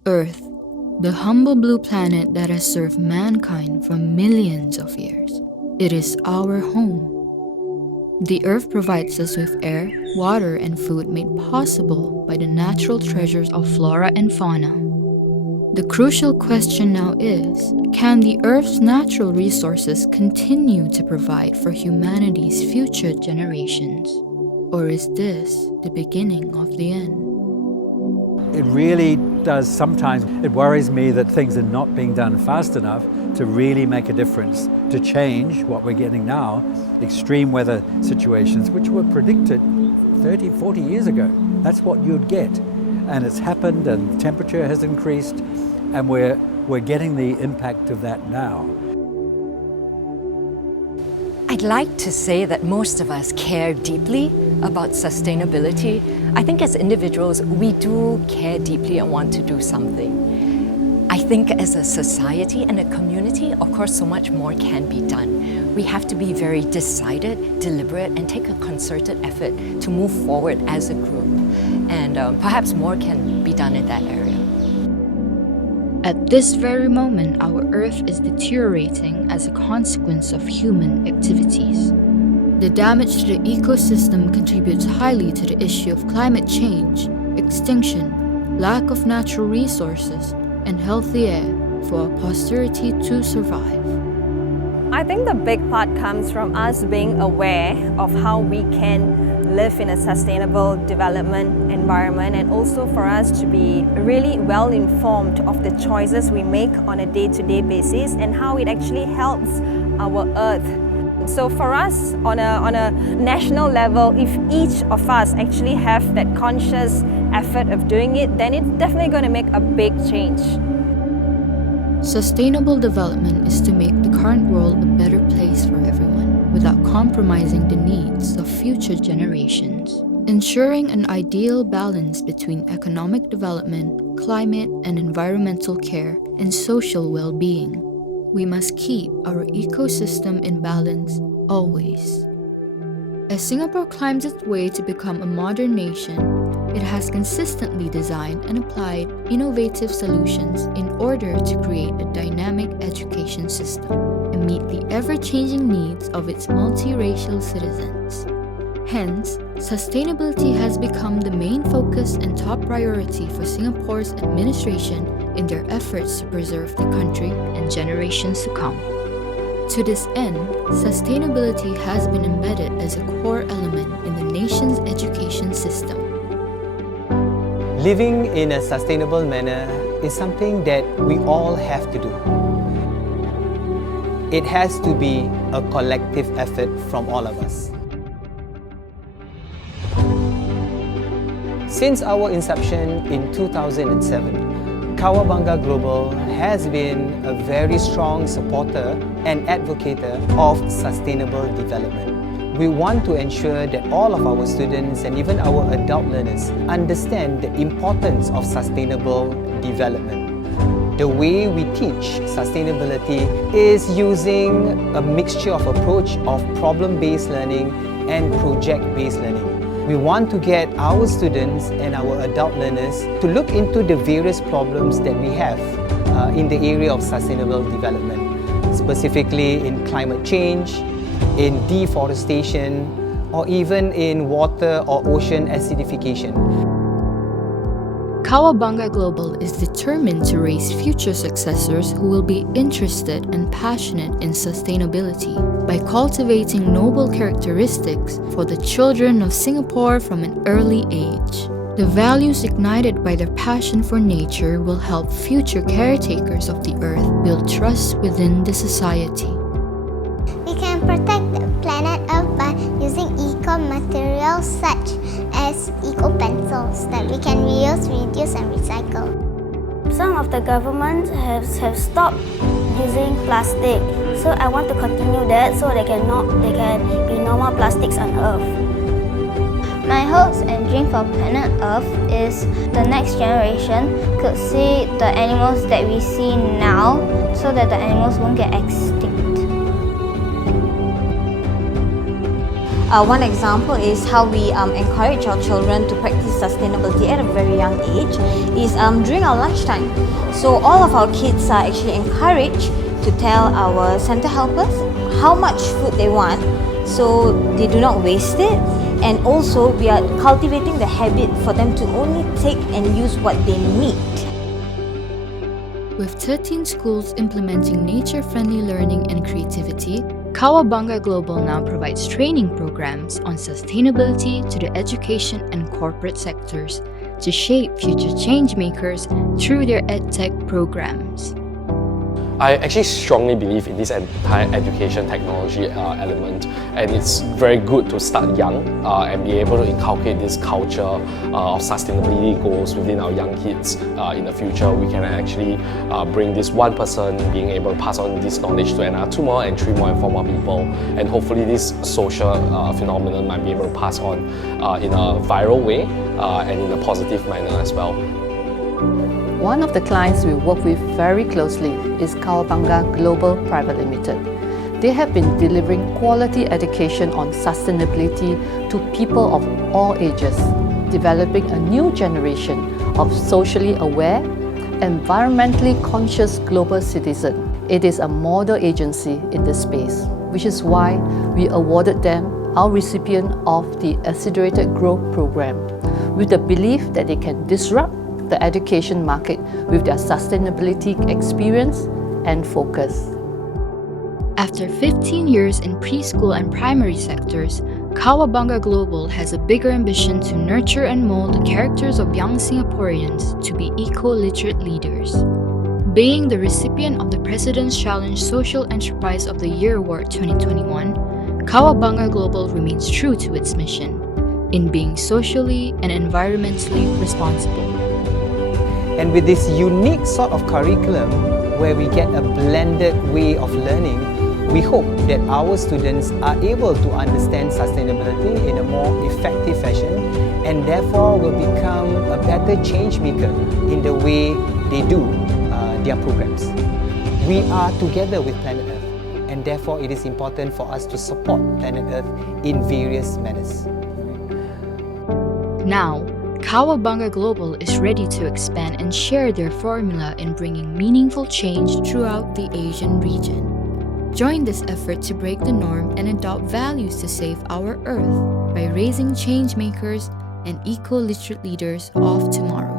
Earth, the humble blue planet that has served mankind for millions of years. It is our home. The Earth provides us with air, water, and food made possible by the natural treasures of flora and fauna. The crucial question now is, can the Earth's natural resources continue to provide for humanity's future generations? Or is this the beginning of the end? It really does sometimes. It worries me that things are not being done fast enough to really make a difference, to change what we're getting now, extreme weather situations, which were predicted 30, 40 years ago. That's what you'd get. And it's happened, and temperature has increased, and we're getting the impact of that now. I'd like to say that most of us care deeply about sustainability. I think as individuals, we do care deeply and want to do something. I think as a society and a community, of course, so much more can be done. We have to be very decided, deliberate, and take a concerted effort to move forward as a group. And perhaps more can be done in that area. At this very moment, our Earth is deteriorating as a consequence of human activities. The damage to the ecosystem contributes highly to the issue of climate change, extinction, lack of natural resources, and healthy air for our posterity to survive. I think the big part comes from us being aware of how we can live in a sustainable development environment, and also for us to be really well informed of the choices we make on a day-to-day basis and how it actually helps our Earth. So for us, on a national level, if each of us actually have that conscious effort of doing it, then it's definitely going to make a big change. Sustainable development is to make the current world a better place for everyone without compromising the needs of future generations. Ensuring an ideal balance between economic development, climate and environmental care, and social well-being. We must keep our ecosystem in balance always. As Singapore climbs its way to become a modern nation, it has consistently designed and applied innovative solutions in order to create a dynamic education system and meet the ever-changing needs of its multiracial citizens. Hence, sustainability has become the main focus and top priority for Singapore's administration in their efforts to preserve the country and generations to come. To this end, sustainability has been embedded as a core element in the nation's education system. Living in a sustainable manner is something that we all have to do. It has to be a collective effort from all of us. Since our inception in 2007, Kowabunga Global has been a very strong supporter and advocate of sustainable development. We want to ensure that all of our students and even our adult learners understand the importance of sustainable development. The way we teach sustainability is using a mixture of approach of problem-based learning and project-based learning. We want to get our students and our adult learners to look into the various problems that we have in the area of sustainable development, specifically in climate change, in deforestation, or even in water or ocean acidification. Kowabunga Global is determined to raise future successors who will be interested and passionate in sustainability by cultivating noble characteristics for the children of Singapore from an early age. The values ignited by their passion for nature will help future caretakers of the earth build trust within the society. We can protect the planet Earth by using eco-materials such as eco-pencils that we can reuse, reduce and recycle. Some of the governments have stopped using plastic, so I want to continue that so there can be no more plastics on Earth. My hopes and dream for planet Earth is the next generation could see the animals that we see now so that the animals won't get extinct. One example is how we encourage our children to practice sustainability at a very young age is during our lunchtime. So all of our kids are actually encouraged to tell our center helpers how much food they want so they do not waste it, and also we are cultivating the habit for them to only take and use what they need. With 13 schools implementing nature-friendly learning and creativity, Kowabunga Global now provides training programs on sustainability to the education and corporate sectors to shape future changemakers through their EdTech programs. I actually strongly believe in this entire education technology element, and it's very good to start young and be able to inculcate this culture of sustainability goals within our young kids. In the future, we can actually bring this one person being able to pass on this knowledge to another 2 more and 3 more and 4 more people, and hopefully this social phenomenon might be able to pass on in a viral way and in a positive manner as well. One of the clients we work with very closely is Kowabunga Global Private Limited. They have been delivering quality education on sustainability to people of all ages, developing a new generation of socially aware, environmentally conscious global citizens. It is a model agency in this space, which is why we awarded them our recipient of the Accelerated Growth Program, with the belief that they can disrupt the education market with their sustainability experience and focus. After 15 years in preschool and primary sectors, Kowabunga Global has a bigger ambition to nurture and mold the characters of young Singaporeans to be eco-literate leaders. Being the recipient of the President's Challenge Social Enterprise of the Year Award 2021, Kowabunga Global remains true to its mission in being socially and environmentally responsible. And with this unique sort of curriculum where we get a blended way of learning, we hope that our students are able to understand sustainability in a more effective fashion and therefore will become a better change maker in the way they do their programs. We are together with Planet Earth, and therefore it is important for us to support Planet Earth in various manners. Now, Kowabunga Global is ready to expand and share their formula in bringing meaningful change throughout the Asian region. Join this effort to break the norm and adopt values to save our Earth by raising change makers and eco-literate leaders of tomorrow.